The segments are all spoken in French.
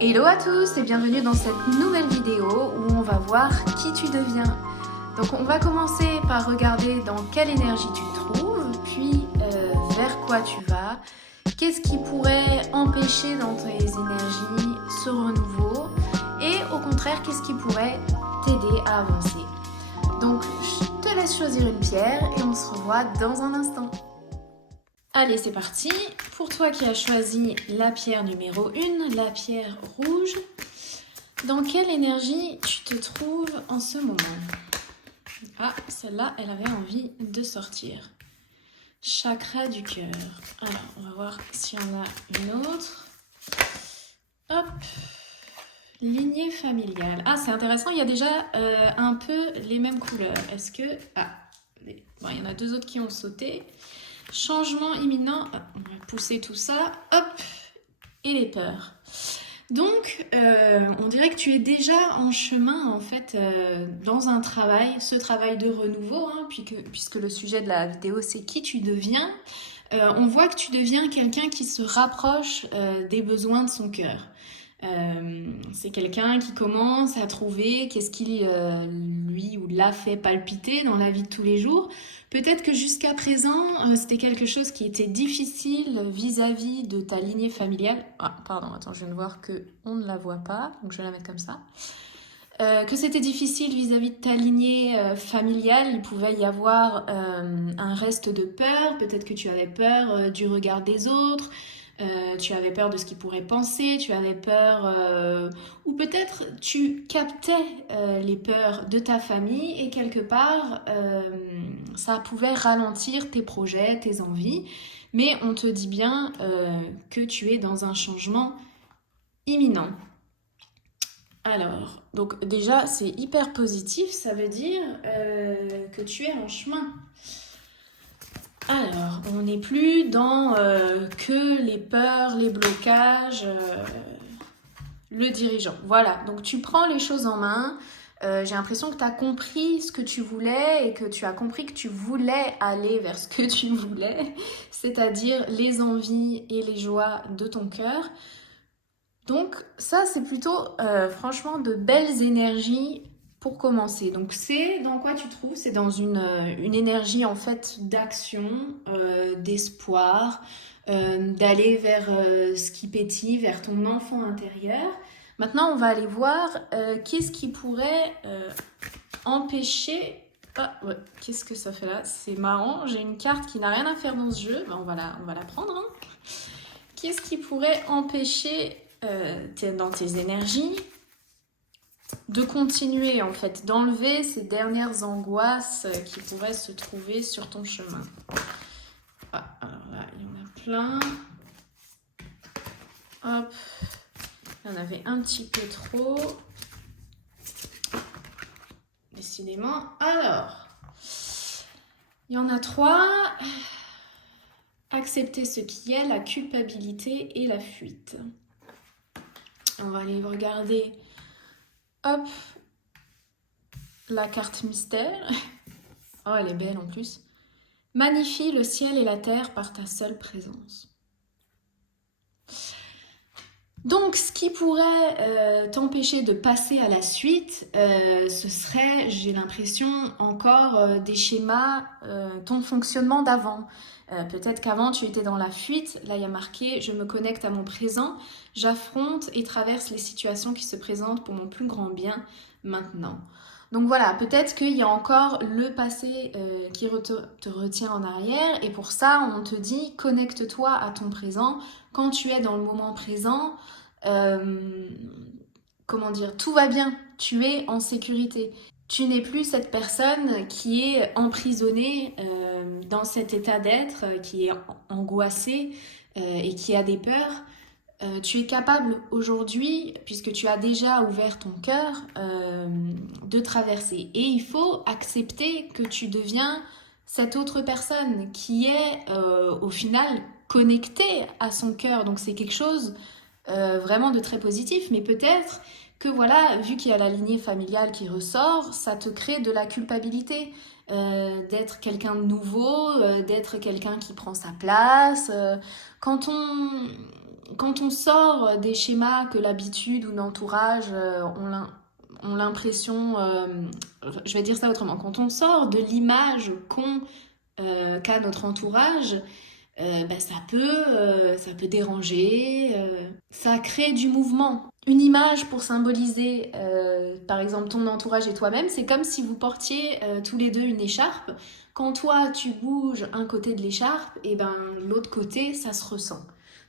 Hello à tous et bienvenue dans cette nouvelle vidéo où on va voir qui tu deviens. Donc on va commencer par regarder dans quelle énergie tu te trouves, puis vers quoi tu vas, qu'est-ce qui pourrait empêcher dans tes énergies ce renouveau et au contraire qu'est-ce qui pourrait t'aider à avancer. Donc je te laisse choisir une pierre et on se revoit dans un instant. Allez, c'est parti. Pour toi qui as choisi la pierre numéro 1, la pierre rouge, dans quelle énergie tu te trouves en ce moment? Ah, celle-là, elle avait envie de sortir. Chakra du cœur. Alors, on va voir s'il y en a une autre. Hop. Lignée familiale. Ah, c'est intéressant, il y a déjà un peu les mêmes couleurs. Est-ce que... Ah, bon, il y en a deux autres qui ont sauté. Changement imminent, on va pousser tout ça, hop, et les peurs. Donc, on dirait que tu es déjà en chemin, en fait, dans un travail, ce travail de renouveau, hein, puisque le sujet de la vidéo, c'est qui tu deviens. On voit que tu deviens quelqu'un qui se rapproche des besoins de son cœur. C'est quelqu'un qui commence à trouver qu'est-ce qui lui ou l'a fait palpiter dans la vie de tous les jours. Peut-être que jusqu'à présent, c'était quelque chose qui était difficile vis-à-vis de ta lignée familiale. Ah, pardon, attends, je viens de voir qu'on ne la voit pas, donc je vais la mettre comme ça. Que c'était difficile vis-à-vis de ta lignée familiale, il pouvait y avoir un reste de peur, peut-être que tu avais peur du regard des autres, tu avais peur de ce qu'ils pourraient penser, tu avais peur, ou peut-être tu captais les peurs de ta famille et quelque part ça pouvait ralentir tes projets, tes envies, mais on te dit bien que tu es dans un changement imminent. Alors, donc déjà c'est hyper positif, ça veut dire que tu es en chemin. Alors, on n'est plus dans que les peurs, les blocages, le dirigeant. Voilà, donc tu prends les choses en main. J'ai l'impression que tu as compris ce que tu voulais et que tu as compris que tu voulais aller vers ce que tu voulais, c'est-à-dire les envies et les joies de ton cœur. Donc ça, c'est plutôt franchement de belles énergies pour commencer. Donc c'est dans quoi tu te trouves? C'est dans une énergie en fait d'action, d'espoir, d'aller vers ce qui pétille, vers ton enfant intérieur. Maintenant, on va aller voir qu'est-ce qui pourrait empêcher... Ah ouais, qu'est-ce que ça fait là? C'est marrant, j'ai une carte qui n'a rien à faire dans ce jeu. Ben, on va la prendre. Hein. Qu'est-ce qui pourrait empêcher dans tes énergies de continuer en fait, d'enlever ces dernières angoisses qui pourraient se trouver sur ton chemin. Ah, alors là, il y en a plein. Hop, il y en avait un petit peu trop. Décidément. Alors, il y en a 3. Accepter ce qui est, la culpabilité et la fuite. On va aller regarder, hop, la carte mystère. Oh, elle est belle en plus. Magnifie le ciel et la terre par ta seule présence. Donc, ce qui pourrait t'empêcher de passer à la suite, ce serait, j'ai l'impression, encore des schémas, ton fonctionnement d'avant. Peut-être qu'avant, tu étais dans la fuite. Là, il y a marqué « Je me connecte à mon présent. J'affronte et traverse les situations qui se présentent pour mon plus grand bien maintenant. » Donc voilà, peut-être qu'il y a encore le passé qui te retient en arrière. Et pour ça, on te dit « Connecte-toi à ton présent. » Quand tu es dans le moment présent, comment dire, tout va bien. Tu es en sécurité. Tu n'es plus cette personne qui est emprisonnée dans cet état d'être, qui est angoissée et qui a des peurs. Tu es capable aujourd'hui, puisque tu as déjà ouvert ton cœur, de traverser. Et il faut accepter que tu deviens cette autre personne qui est au final connectée à son cœur. Donc c'est quelque chose vraiment de très positif, mais peut-être que voilà, vu qu'il y a la lignée familiale qui ressort, ça te crée de la culpabilité d'être quelqu'un de nouveau, d'être quelqu'un qui prend sa place. Quand on quand on sort des schémas que l'habitude ou l'entourage ont l'impression, je vais dire ça autrement, quand on sort de l'image qu'a notre entourage, bah, ça peut déranger, ça crée du mouvement. Une image pour symboliser, par exemple, ton entourage et toi-même, c'est comme si vous portiez tous les deux une écharpe. Quand toi, tu bouges un côté de l'écharpe, et ben l'autre côté, ça se ressent.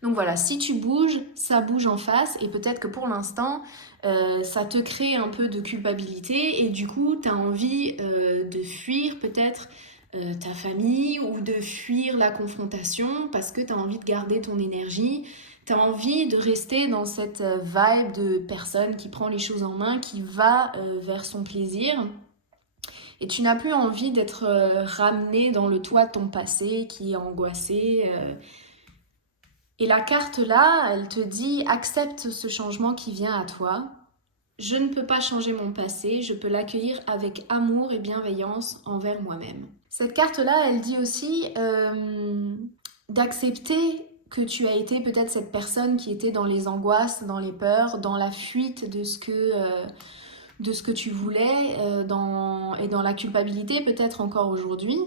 Donc voilà, si tu bouges, ça bouge en face, et peut-être que pour l'instant, ça te crée un peu de culpabilité, et du coup, tu as envie de fuir peut-être ta famille ou de fuir la confrontation parce que tu as envie de garder ton énergie, tu as envie de rester dans cette vibe de personne qui prend les choses en main, qui va vers son plaisir. Et tu n'as plus envie d'être ramené dans le toit de ton passé qui est angoissé. Et la carte là, elle te dit accepte ce changement qui vient à toi. Je ne peux pas changer mon passé, je peux l'accueillir avec amour et bienveillance envers moi-même. Cette carte-là, elle dit aussi d'accepter que tu as été peut-être cette personne qui était dans les angoisses, dans les peurs, dans la fuite de ce que tu voulais, et dans la culpabilité peut-être encore aujourd'hui.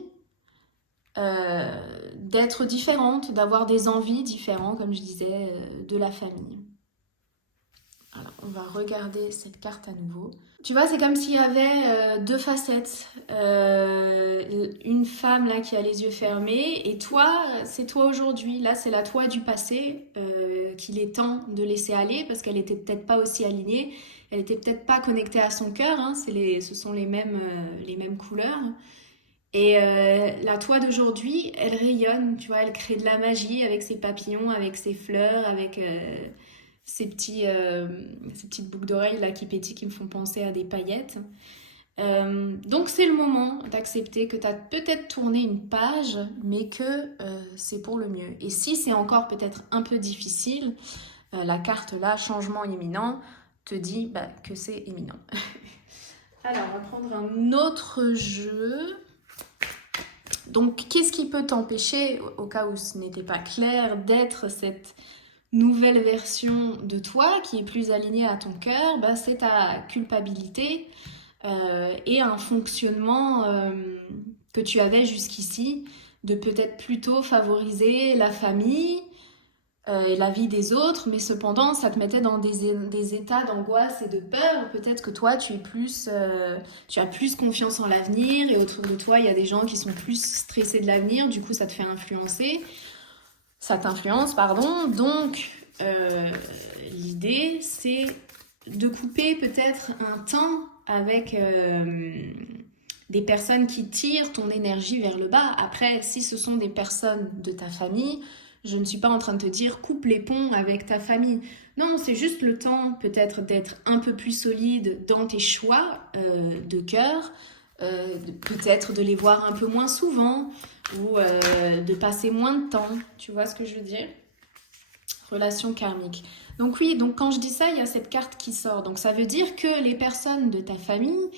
D'être différente, d'avoir des envies différentes, comme je disais, de la famille. Alors, on va regarder cette carte à nouveau. Tu vois, c'est comme s'il y avait deux facettes. Une femme là qui a les yeux fermés et toi, c'est toi aujourd'hui. Là, c'est la toi du passé qu'il est temps de laisser aller parce qu'elle était peut-être pas aussi alignée. Elle était peut-être pas connectée à son cœur. Hein, ce sont les mêmes couleurs. Et la toi d'aujourd'hui, elle rayonne, tu vois, elle crée de la magie avec ses papillons, avec ses fleurs, avec ces petites boucles d'oreilles là qui pétillent, qui me font penser à des paillettes. Donc c'est le moment d'accepter que tu as peut-être tourné une page, mais que c'est pour le mieux. Et si c'est encore peut-être un peu difficile, la carte là, changement imminent, te dit que c'est imminent. Alors, on va prendre un autre jeu. Donc, qu'est-ce qui peut t'empêcher, au cas où ce n'était pas clair, d'être cette nouvelle version de toi qui est plus alignée à ton cœur? C'est ta culpabilité et un fonctionnement que tu avais jusqu'ici de peut-être plutôt favoriser la famille et la vie des autres, mais cependant ça te mettait dans des états d'angoisse et de peur. Peut-être que toi tu as plus confiance en l'avenir et autour de toi il y a des gens qui sont plus stressés de l'avenir, du coup ça te fait influencer, ça t'influence, pardon. Donc l'idée c'est de couper peut-être un temps avec des personnes qui tirent ton énergie vers le bas. Après, si ce sont des personnes de ta famille, je ne suis pas en train de te dire coupe les ponts avec ta famille. Non, c'est juste le temps peut-être d'être un peu plus solide dans tes choix de cœur, peut-être de les voir un peu moins souvent ou de passer moins de temps. Tu vois ce que je veux dire? Relation karmique. Donc oui, donc quand je dis ça, il y a cette carte qui sort. Donc ça veut dire que les personnes de ta famille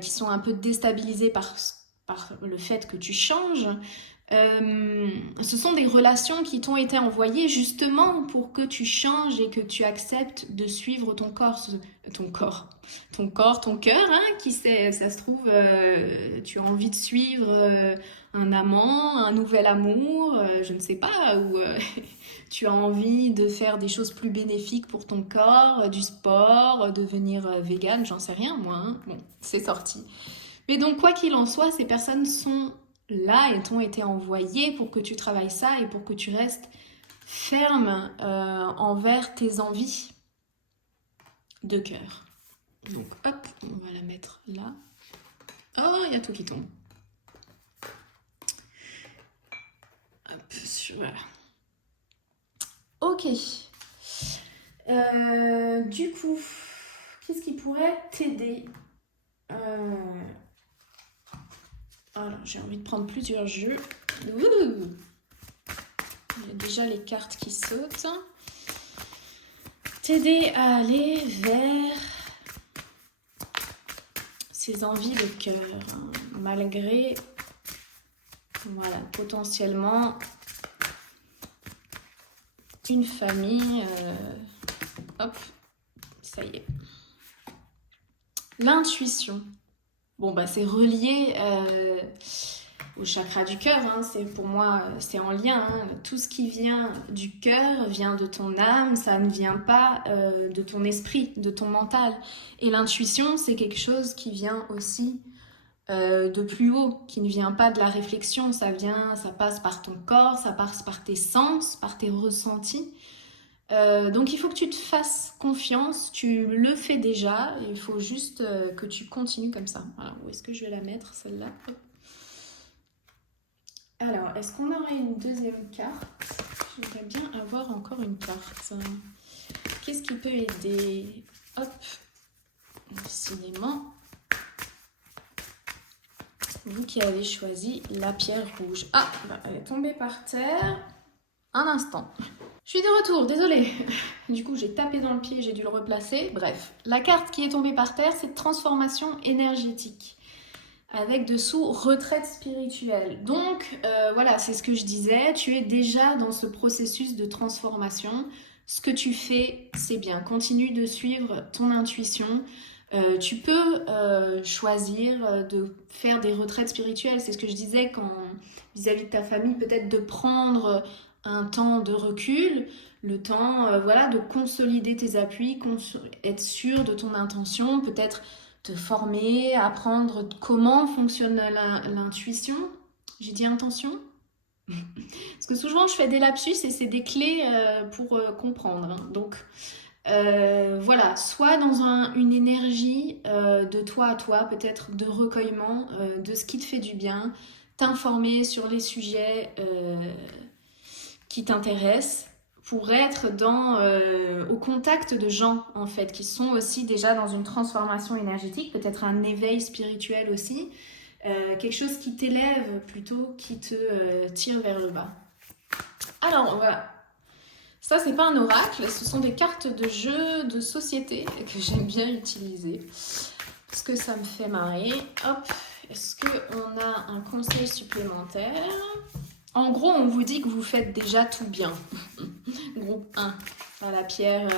qui sont un peu déstabilisées par le fait que tu changes, ce sont des relations qui t'ont été envoyées justement pour que tu changes et que tu acceptes de suivre ton corps, ton cœur, hein, qui sait, ça se trouve, tu as envie de suivre un amant, un nouvel amour, je ne sais pas, ou tu as envie de faire des choses plus bénéfiques pour ton corps, du sport, devenir végane, j'en sais rien moi, hein. Bon, c'est sorti. Mais donc quoi qu'il en soit, ces personnes sont là et t'ont été envoyées pour que tu travailles ça et pour que tu restes ferme envers tes envies de cœur. Donc hop, on va la mettre là. Oh, il y a tout qui tombe. Hop, voilà. Ok. Du coup, qu'est-ce qui pourrait t'aider? Alors, j'ai envie de prendre plusieurs jeux. Ouh, il y a déjà les cartes qui sautent. T'aider à aller vers ses envies de cœur, hein, malgré, voilà, potentiellement une famille. Hop, ça y est. L'intuition. Bon, bah, c'est relié au chakra du cœur. Hein. Pour moi, c'est en lien. Hein. Tout ce qui vient du cœur vient de ton âme. Ça ne vient pas de ton esprit, de ton mental. Et l'intuition, c'est quelque chose qui vient aussi de plus haut, qui ne vient pas de la réflexion. Ça passe par ton corps, ça passe par tes sens, par tes ressentis. Donc il faut que tu te fasses confiance, tu le fais déjà, il faut juste que tu continues comme ça. Alors, où est-ce que je vais la mettre, celle-là? Alors, est-ce qu'on aurait une deuxième carte? J'aimerais bien avoir encore une carte. Qu'est-ce qui peut aider? Hop, décidément. Vous qui avez choisi la pierre rouge. Ah, bah, elle est tombée par terre. Un instant. Je suis de retour, désolée. Du coup, j'ai tapé dans le pied, j'ai dû le replacer. Bref, la carte qui est tombée par terre, c'est transformation énergétique. Avec dessous, retraite spirituelle. Donc, voilà, c'est ce que je disais. Tu es déjà dans ce processus de transformation. Ce que tu fais, c'est bien. Continue de suivre ton intuition. Tu peux choisir de faire des retraites spirituelles. C'est ce que je disais quand vis-à-vis de ta famille, peut-être de prendre un temps de recul, le temps voilà, de consolider tes appuis, être sûr de ton intention, peut-être te former, apprendre comment fonctionne l'intuition. J'ai dit intention? Parce que souvent je fais des lapsus et c'est des clés pour comprendre. Hein. Donc voilà, soit dans une énergie de toi à toi, peut-être de recueillement de ce qui te fait du bien, t'informer sur les sujets qui t'intéressent pour être au contact de gens en fait qui sont aussi déjà dans une transformation énergétique, peut-être un éveil spirituel aussi, quelque chose qui t'élève plutôt qui te tire vers le bas. Alors voilà. Ça, c'est pas un oracle, ce sont des cartes de jeu de société que j'aime bien utiliser parce que ça me fait marrer. Hop, est-ce qu'on a un conseil supplémentaire? En gros, on vous dit que vous faites déjà tout bien. Groupe 1, à la pierre.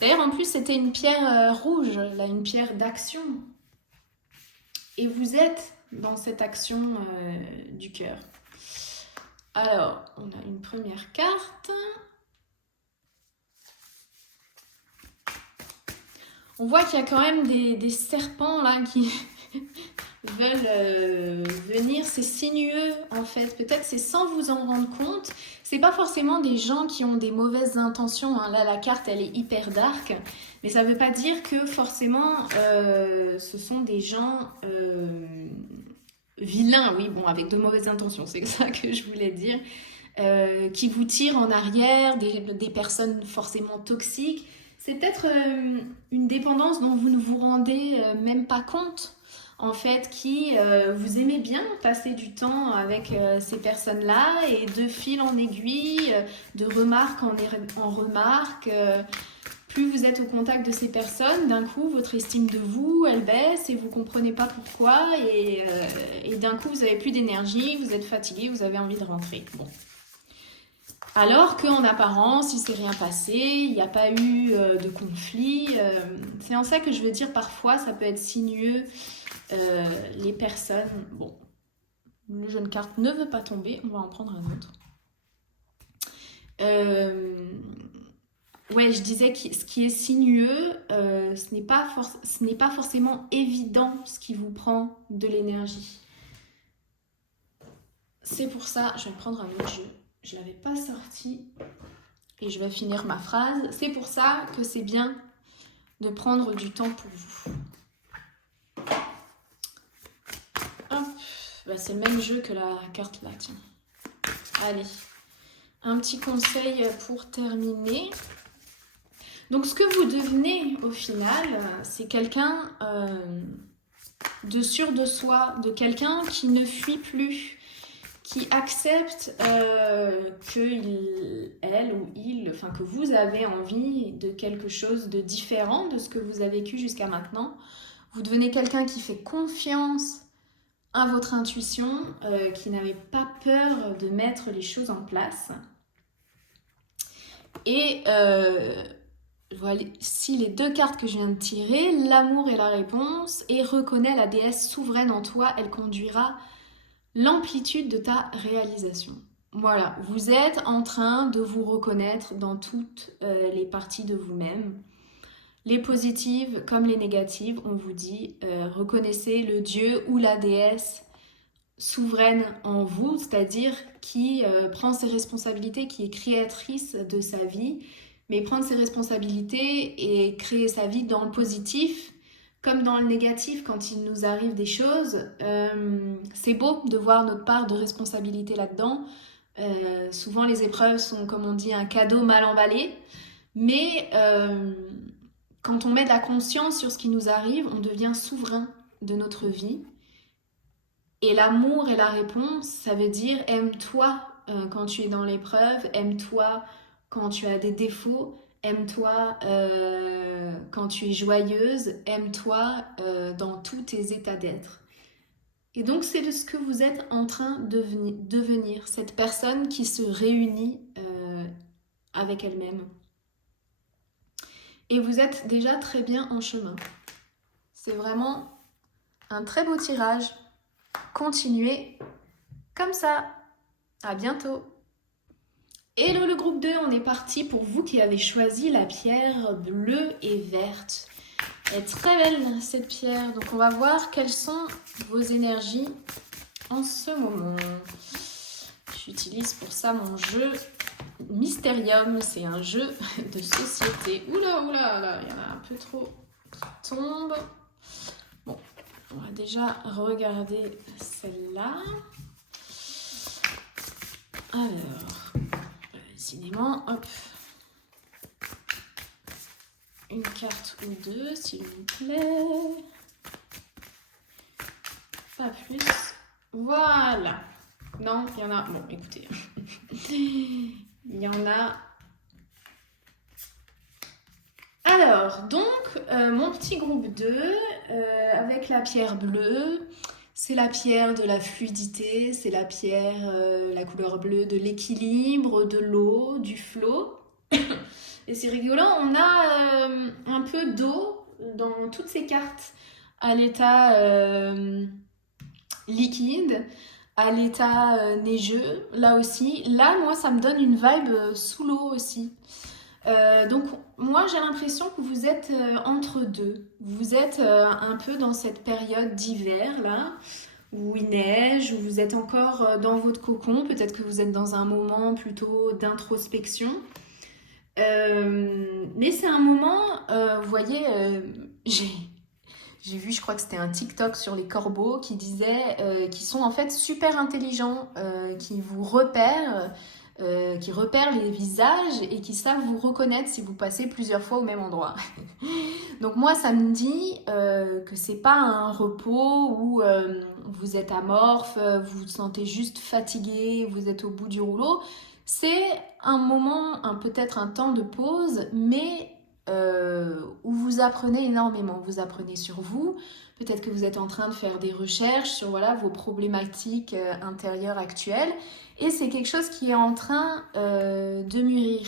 D'ailleurs, en plus, c'était une pierre rouge, là, une pierre d'action. Et vous êtes dans cette action du cœur. Alors, on a une première carte. On voit qu'il y a quand même des serpents là qui veulent venir. C'est sinueux en fait. Peut-être c'est sans vous en rendre compte. C'est pas forcément des gens qui ont des mauvaises intentions. Hein. Là, la carte, elle est hyper dark. Mais ça veut pas dire que forcément ce sont des gens vilains. Oui, bon, avec de mauvaises intentions. C'est ça que je voulais dire. Qui vous tirent en arrière. Des personnes forcément toxiques. C'est peut-être une dépendance dont vous ne vous rendez même pas compte, en fait, qui vous aimez bien passer du temps avec ces personnes-là et de fil en aiguille, de remarque en remarque, plus vous êtes au contact de ces personnes, d'un coup, votre estime de vous, elle baisse et vous ne comprenez pas pourquoi et d'un coup, vous n'avez plus d'énergie, vous êtes fatigué, vous avez envie de rentrer. Bon. Alors qu'en apparence, il ne s'est rien passé, il n'y a pas eu de conflit. C'est en ça que je veux dire, parfois, ça peut être sinueux. Les personnes... Bon, le jeune carte ne veut pas tomber, on va en prendre un autre. Ouais, je disais que ce qui est sinueux, ce n'est pas forcément évident ce qui vous prend de l'énergie. C'est pour ça, je vais prendre un autre jeu. Je ne l'avais pas sorti et je vais finir ma phrase. C'est pour ça que c'est bien de prendre du temps pour vous. Hop, bah, c'est le même jeu que la carte là, tiens. Allez, un petit conseil pour terminer. Donc ce que vous devenez au final, c'est quelqu'un de sûr de soi, de quelqu'un qui ne fuit plus, qui accepte que vous avez envie de quelque chose de différent de ce que vous avez vécu jusqu'à maintenant. Vous devenez quelqu'un qui fait confiance à votre intuition, qui n'avait pas peur de mettre les choses en place. Et voici les deux cartes que je viens de tirer, l'amour est la réponse, et reconnais la déesse souveraine en toi, elle conduira l'amplitude de ta réalisation. Voilà, vous êtes en train de vous reconnaître dans toutes les parties de vous-même. Les positives comme les négatives, on vous dit, reconnaissez le dieu ou la déesse souveraine en vous, c'est-à-dire qui prend ses responsabilités, qui est créatrice de sa vie, mais prendre ses responsabilités et créer sa vie dans le positif, comme dans le négatif, quand il nous arrive des choses, c'est beau de voir notre part de responsabilité là-dedans. Souvent les épreuves sont, comme on dit, un cadeau mal emballé, mais quand on met de la conscience sur ce qui nous arrive, on devient souverain de notre vie. Et l'amour est la réponse, ça veut dire aime-toi quand tu es dans l'épreuve, aime-toi quand tu as des défauts, aime-toi quand tu es joyeuse, aime-toi dans tous tes états d'être. Et donc c'est de ce que vous êtes en train de devenir, cette personne qui se réunit avec elle-même. Et vous êtes déjà très bien en chemin. C'est vraiment un très beau tirage. Continuez comme ça. À bientôt. Hello le groupe 2, on est parti pour vous qui avez choisi la pierre bleue et verte. Elle est très belle cette pierre, donc on va voir quelles sont vos énergies en ce moment. J'utilise pour ça mon jeu Mysterium, c'est un jeu de société. Oula, oula, là, il y en a un peu trop qui tombent. Bon, on va déjà regarder celle-là. Alors, décidément, hop. Une carte ou deux, s'il vous plaît. Pas plus. Voilà. Non, il y en a... Bon, écoutez. Il y en a... Alors, donc, mon petit groupe 2, avec la pierre bleue, c'est la pierre de la fluidité, c'est la pierre, la couleur bleue de l'équilibre, de l'eau, du flot. Et c'est rigolant, on a un peu d'eau dans toutes ces cartes à l'état liquide, à l'état neigeux, là aussi. Là, moi, ça me donne une vibe sous l'eau aussi. Donc, moi, j'ai l'impression que vous êtes entre deux. Vous êtes un peu dans cette période d'hiver, là, où il neige, où vous êtes encore dans votre cocon. Peut-être que vous êtes dans un moment plutôt d'introspection. Mais c'est un moment, vous voyez, j'ai vu, je crois que c'était un TikTok sur les corbeaux qui disait qu'ils sont en fait super intelligents, qui vous repèrent, qui repèrent les visages et qui savent vous reconnaître si vous passez plusieurs fois au même endroit. Donc moi, ça me dit que c'est pas un repos où vous êtes amorphe, vous vous sentez juste fatigué, vous êtes au bout du rouleau. C'est un moment, peut-être un temps de pause, mais où vous apprenez énormément. Vous apprenez sur vous, peut-être que vous êtes en train de faire des recherches sur voilà, vos problématiques intérieures actuelles, et c'est quelque chose qui est en train de mûrir.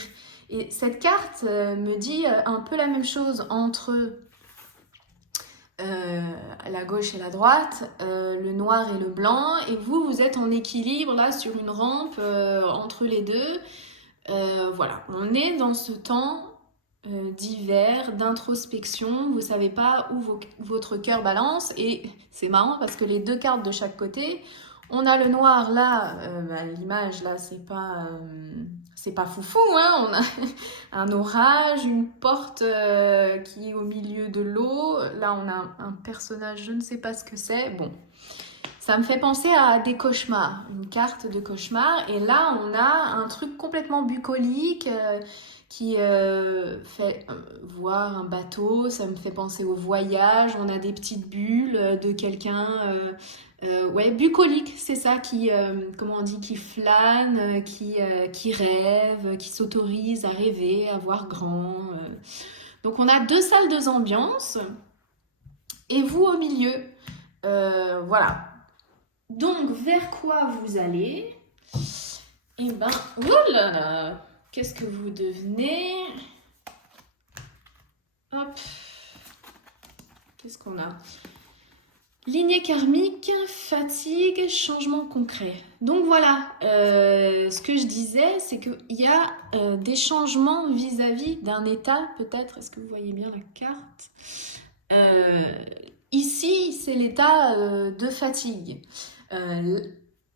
Et cette carte me dit un peu la même chose entre la gauche et la droite, le noir et le blanc, et vous êtes en équilibre là sur une rampe entre les deux. Voilà, on est dans ce temps d'hiver, d'introspection, vous savez pas où votre cœur balance, et c'est marrant parce que les deux cartes de chaque côté, on a le noir là, l'image là c'est pas foufou, hein, on a un orage, une porte qui est au milieu de l'eau, là on a un personnage, je ne sais pas ce que c'est, bon. Ça me fait penser à des cauchemars, une carte de cauchemar, et là on a un truc complètement bucolique qui fait voir un bateau, ça me fait penser au voyage, on a des petites bulles de quelqu'un, ouais, bucolique, c'est ça, qui, comment on dit, qui flâne, qui rêve, qui s'autorise à rêver, à voir grand. Donc on a deux salles, deux ambiances, et vous au milieu, voilà. Donc vers quoi vous allez? Eh ben, oh là là, Qu'est-ce que vous devenez? Hop. Qu'est-ce qu'on a? Lignée karmique, fatigue, changement concret. Donc voilà, ce que je disais, c'est qu'il y a des changements vis-à-vis d'un état, peut-être. Est-ce que vous voyez bien la carte? Ici, c'est l'état de fatigue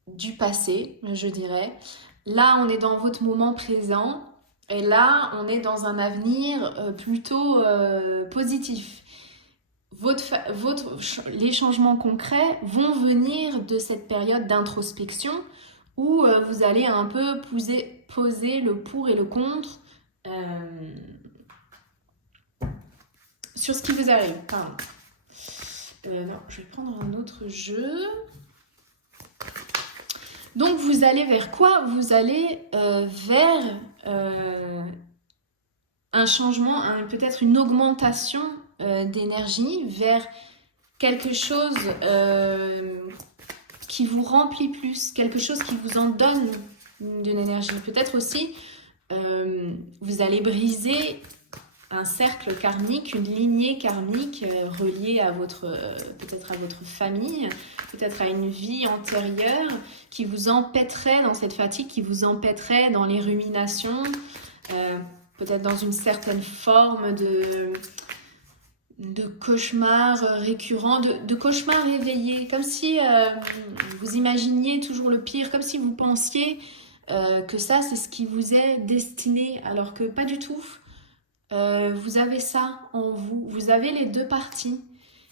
du passé, je dirais. Là, on est dans votre moment présent et là, on est dans un avenir plutôt positif. Les changements concrets vont venir de cette période d'introspection où vous allez un peu poser le pour et le contre sur ce qui vous arrive. Pardon. Non, je vais prendre un autre jeu. Donc, vous allez vers quoi? Vous allez vers un changement, peut-être une augmentation d'énergie, vers quelque chose qui vous remplit plus, quelque chose qui vous en donne de l'énergie. Peut-être aussi, vous allez briser un cercle karmique, une lignée karmique reliée à peut-être à votre famille, peut-être à une vie antérieure qui vous empêterait dans cette fatigue, qui vous empêterait dans les ruminations, peut-être dans une certaine forme de cauchemars récurrents, de cauchemars réveillés, comme si vous imaginiez toujours le pire, comme si vous pensiez que ça c'est ce qui vous est destiné, alors que pas du tout. Vous avez ça en vous, vous avez les deux parties.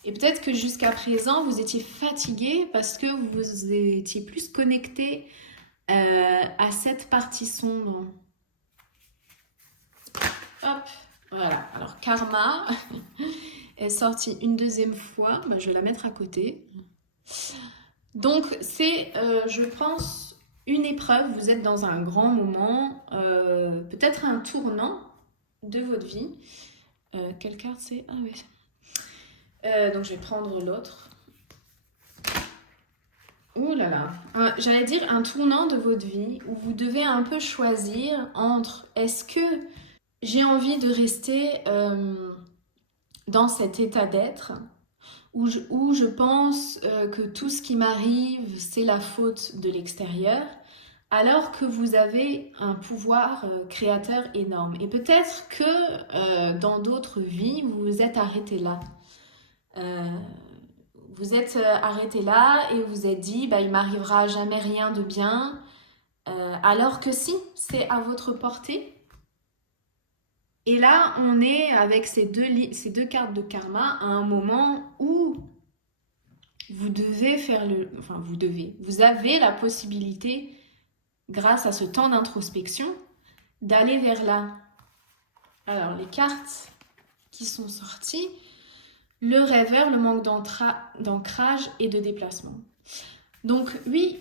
Et peut-être que jusqu'à présent, vous étiez fatigué parce que vous étiez plus connecté à cette partie sombre. Hop, voilà. Alors, karma est sorti une deuxième fois. Ben, je vais la mettre à côté. Donc, c'est, je pense, une épreuve. Vous êtes dans un grand moment, peut-être un tournant de votre vie. Quelle carte c'est? Ah oui. Donc je vais prendre l'autre. Ouh là là. J'allais dire un tournant de votre vie où vous devez un peu choisir entre est-ce que j'ai envie de rester dans cet état d'être où je pense que tout ce qui m'arrive c'est la faute de l'extérieur, alors que vous avez un pouvoir créateur énorme. Et peut-être que dans d'autres vies, vous vous êtes arrêté là. Vous êtes arrêté là et vous êtes dit bah, il m'arrivera jamais rien de bien, alors que si, c'est à votre portée. Et là, on est avec ces deux cartes de karma à un moment où vous devez vous avez la possibilité, grâce à ce temps d'introspection, d'aller vers là. Alors, les cartes qui sont sorties, le rêveur, le manque d'ancrage et de déplacement. Donc, oui,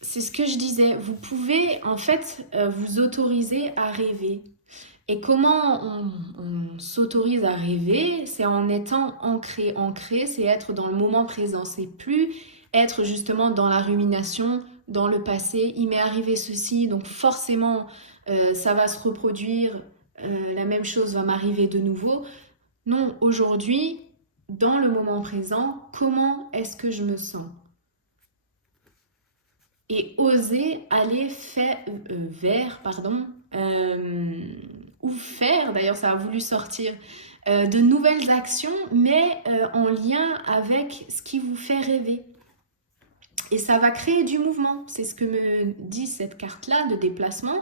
c'est ce que je disais, vous pouvez en fait vous autoriser à rêver. Et comment on s'autorise à rêver? C'est en étant ancré. Ancré, c'est être dans le moment présent. C'est plus être justement dans la rumination, dans le passé. Il m'est arrivé ceci, donc forcément, ça va se reproduire. La même chose va m'arriver de nouveau. Non, aujourd'hui, dans le moment présent, comment est-ce que je me sens? Et oser aller ou faire, d'ailleurs ça a voulu sortir, de nouvelles actions, mais en lien avec ce qui vous fait rêver. Et ça va créer du mouvement, c'est ce que me dit cette carte-là de déplacement,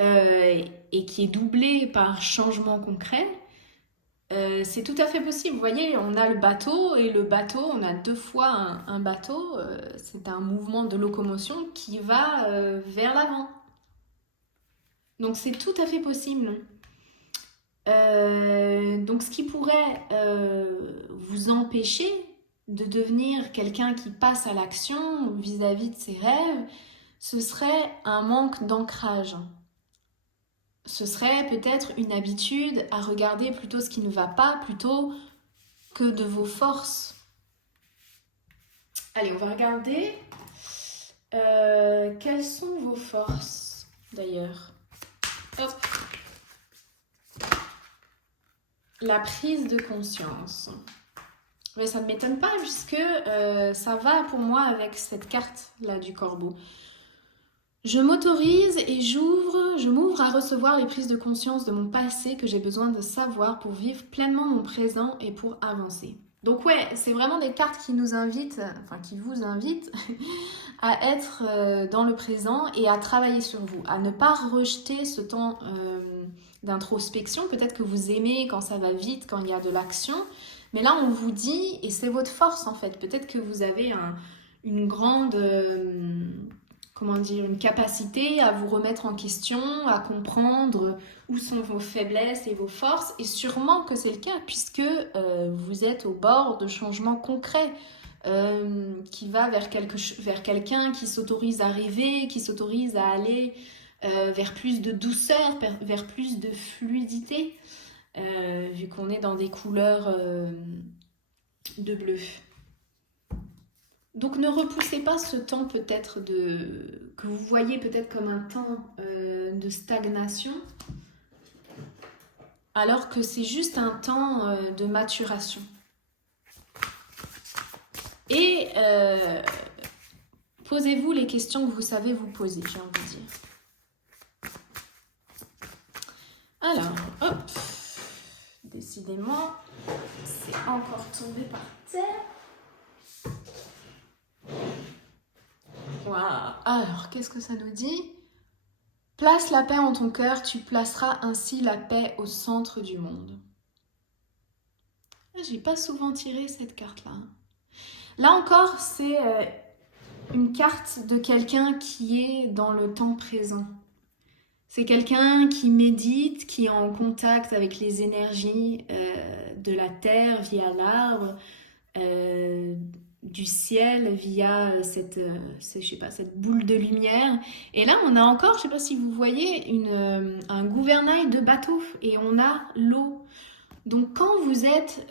et qui est doublée par changement concret. C'est tout à fait possible. Vous voyez, on a le bateau, et le bateau, on a deux fois un bateau, c'est un mouvement de locomotion qui va vers l'avant. Donc c'est tout à fait possible. Donc ce qui pourrait vous empêcher de devenir quelqu'un qui passe à l'action vis-à-vis de ses rêves, ce serait un manque d'ancrage. Ce serait peut-être une habitude à regarder plutôt ce qui ne va pas plutôt que de vos forces. Allez, on va regarder quelles sont vos forces. d'ailleurs. Hop. La prise de conscience. Mais ça ne m'étonne pas puisque ça va pour moi avec cette carte-là du corbeau. Je m'autorise et je m'ouvre à recevoir les prises de conscience de mon passé que j'ai besoin de savoir pour vivre pleinement mon présent et pour avancer. Donc ouais, c'est vraiment des cartes qui nous invitent, enfin qui vous invitent à être dans le présent et à travailler sur vous, à ne pas rejeter ce temps d'introspection. Peut-être que vous aimez quand ça va vite, quand il y a de l'action, mais là on vous dit, et c'est votre force en fait, peut-être que vous avez une grande... comment dire, une capacité à vous remettre en question, à comprendre où sont vos faiblesses et vos forces. Et sûrement que c'est le cas, puisque vous êtes au bord de changements concrets qui va vers quelqu'un qui s'autorise à rêver, qui s'autorise à aller vers plus de douceur, vers plus de fluidité, vu qu'on est dans des couleurs de bleu. Donc ne repoussez pas ce temps peut-être que vous voyez peut-être comme un temps de stagnation, alors que c'est juste un temps de maturation. Et posez-vous les questions que vous savez vous poser, j'ai envie de dire. Alors, hop, décidément, c'est encore tombé par terre. Wow. Alors, qu'est-ce que ça nous dit? Place la paix en ton cœur, tu placeras ainsi la paix au centre du monde. J'ai pas souvent tiré cette carte-là. Là encore, c'est une carte de quelqu'un qui est dans le temps présent. C'est quelqu'un qui médite, qui est en contact avec les énergies de la terre via l'arbre, du ciel via cette boule de lumière. Et là, on a encore, je ne sais pas si vous voyez, un gouvernail de bateau et on a l'eau. Donc quand vous êtes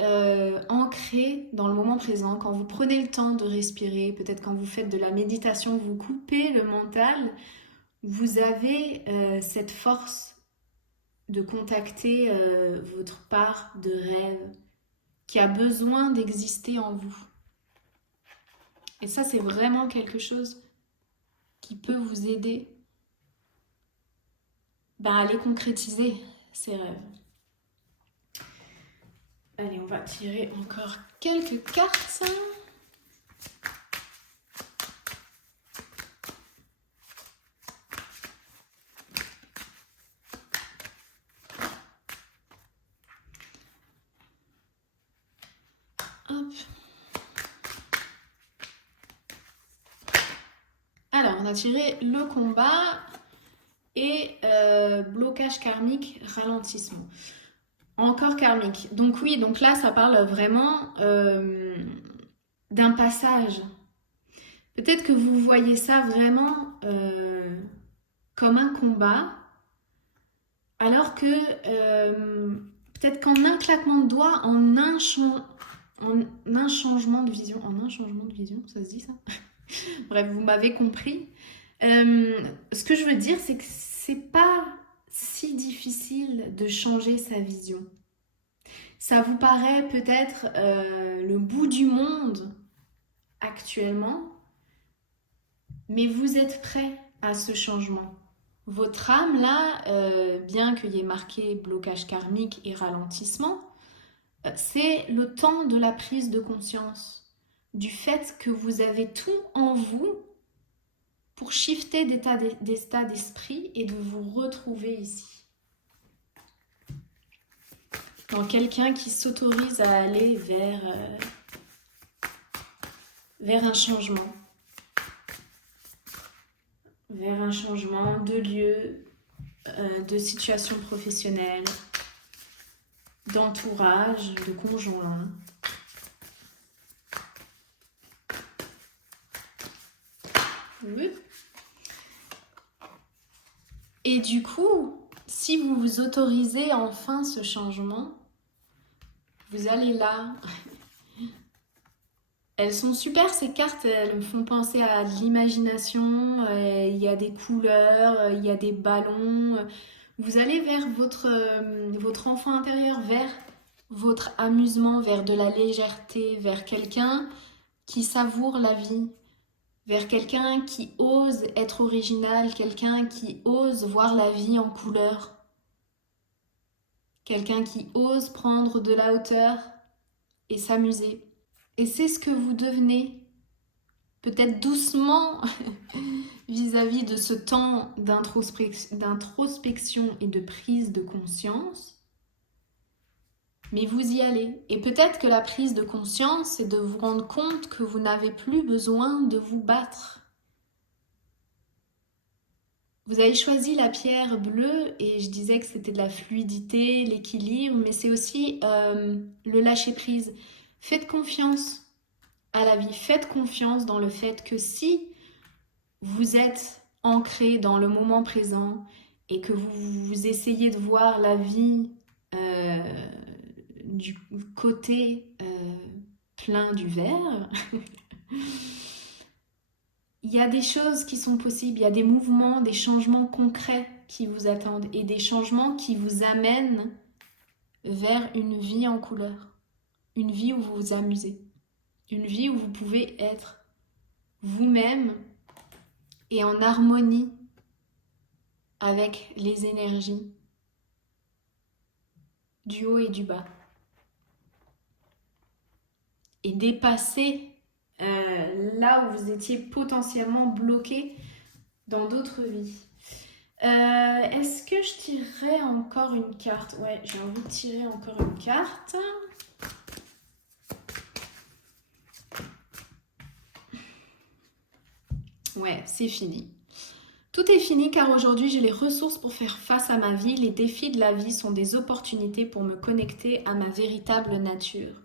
ancré dans le moment présent, quand vous prenez le temps de respirer, peut-être quand vous faites de la méditation, vous coupez le mental, vous avez cette force de contacter votre part de rêve qui a besoin d'exister en vous. Et ça, c'est vraiment quelque chose qui peut vous aider à aller concrétiser ces rêves. Allez, on va tirer encore quelques cartes. Hop. Alors, on a tiré le combat et blocage karmique, ralentissement. Encore karmique. Donc oui, donc là, ça parle vraiment d'un passage. Peut-être que vous voyez ça vraiment comme un combat, alors que peut-être qu'en un claquement de doigts, en un changement de vision, ça se dit ça? Bref, vous m'avez compris. Ce que je veux dire, c'est que c'est pas si difficile de changer sa vision. Ça vous paraît peut-être le bout du monde actuellement, mais vous êtes prêt à ce changement. Votre âme là, bien qu'il y ait marqué blocage karmique et ralentissement, c'est le temps de la prise de conscience, du fait que vous avez tout en vous pour shifter d'état d'esprit et de vous retrouver ici. Dans quelqu'un qui s'autorise à aller vers un changement. Vers un changement de lieu, de situation professionnelle, d'entourage, de conjoint. Oui. Et du coup, si vous vous autorisez enfin ce changement, vous allez là Elles sont super ces cartes, elles me font penser à de l'imagination, il y a des couleurs, il y a des ballons. Vous allez vers votre enfant intérieur, vers votre amusement, vers de la légèreté, vers quelqu'un qui savoure la vie, vers quelqu'un qui ose être original, quelqu'un qui ose voir la vie en couleur, quelqu'un qui ose prendre de la hauteur et s'amuser. Et c'est ce que vous devenez, peut-être doucement vis-à-vis de ce temps d'introspection et de prise de conscience. Mais vous y allez. Et peut-être que la prise de conscience, c'est de vous rendre compte que vous n'avez plus besoin de vous battre. Vous avez choisi la pierre bleue et je disais que c'était de la fluidité, l'équilibre, mais c'est aussi le lâcher-prise. Faites confiance à la vie. Faites confiance dans le fait que si vous êtes ancré dans le moment présent et que vous essayez de voir la vie du côté plein du verre, il y a des choses qui sont possibles, il y a des mouvements, des changements concrets qui vous attendent et des changements qui vous amènent vers une vie en couleur, une vie où vous vous amusez, une vie où vous pouvez être vous-même et en harmonie avec les énergies du haut et du bas. Et dépasser là où vous étiez potentiellement bloqué dans d'autres vies. Est-ce que je tirerais encore une carte? Ouais, j'ai envie de tirer encore une carte. Ouais, c'est fini. Tout est fini car aujourd'hui j'ai les ressources pour faire face à ma vie. Les défis de la vie sont des opportunités pour me connecter à ma véritable nature.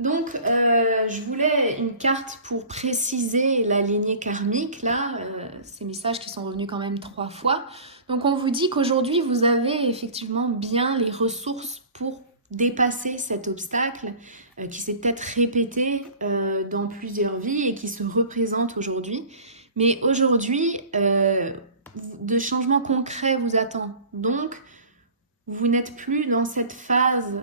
Donc, je voulais une carte pour préciser la lignée karmique, là, ces messages qui sont revenus quand même 3 fois. Donc, on vous dit qu'aujourd'hui, vous avez effectivement bien les ressources pour dépasser cet obstacle qui s'est peut-être répété dans plusieurs vies et qui se représente aujourd'hui. Mais aujourd'hui, de changements concrets vous attendent. Donc, vous n'êtes plus dans cette phase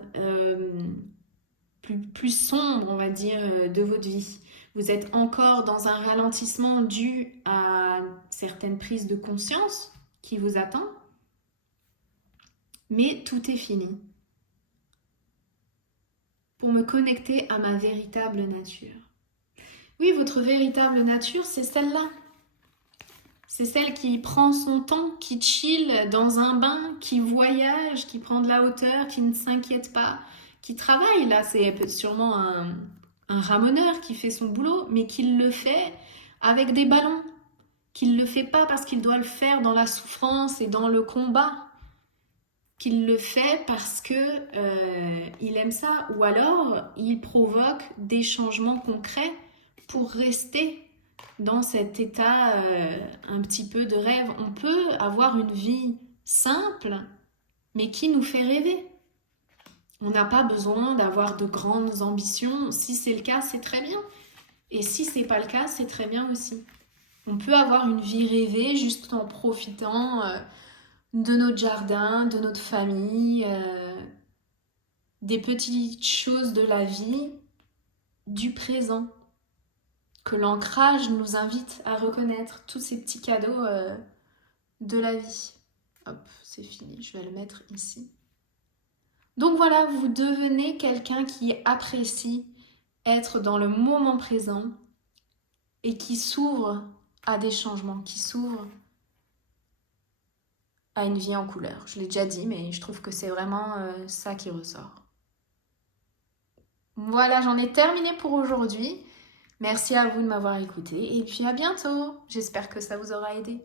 plus sombre, on va dire, de votre vie. Vous êtes encore dans un ralentissement dû à certaines prises de conscience qui vous attendent. Mais tout est fini. Pour me connecter à ma véritable nature. Oui, votre véritable nature, c'est celle-là. C'est celle qui prend son temps, qui chill dans un bain, qui voyage, qui prend de la hauteur, qui ne s'inquiète pas, qui travaille. Là, c'est sûrement un ramoneur qui fait son boulot, mais qui le fait avec des ballons. Qu'il ne le fait pas parce qu'il doit le faire dans la souffrance et dans le combat. Qu'il le fait parce que il aime ça, ou alors il provoque des changements concrets pour rester dans cet état un petit peu de rêve. On peut avoir une vie simple, mais qui nous fait rêver. On n'a pas besoin d'avoir de grandes ambitions. Si c'est le cas, c'est très bien. Et si c'est pas le cas, c'est très bien aussi. On peut avoir une vie rêvée juste en profitant de notre jardin, de notre famille, des petites choses de la vie, du présent. Que l'ancrage nous invite à reconnaître tous ces petits cadeaux de la vie. Hop, c'est fini, je vais le mettre ici. Donc voilà, vous devenez quelqu'un qui apprécie être dans le moment présent et qui s'ouvre à des changements, qui s'ouvre à une vie en couleur. Je l'ai déjà dit, mais je trouve que c'est vraiment ça qui ressort. Voilà, j'en ai terminé pour aujourd'hui. Merci à vous de m'avoir écouté et puis à bientôt. J'espère que ça vous aura aidé.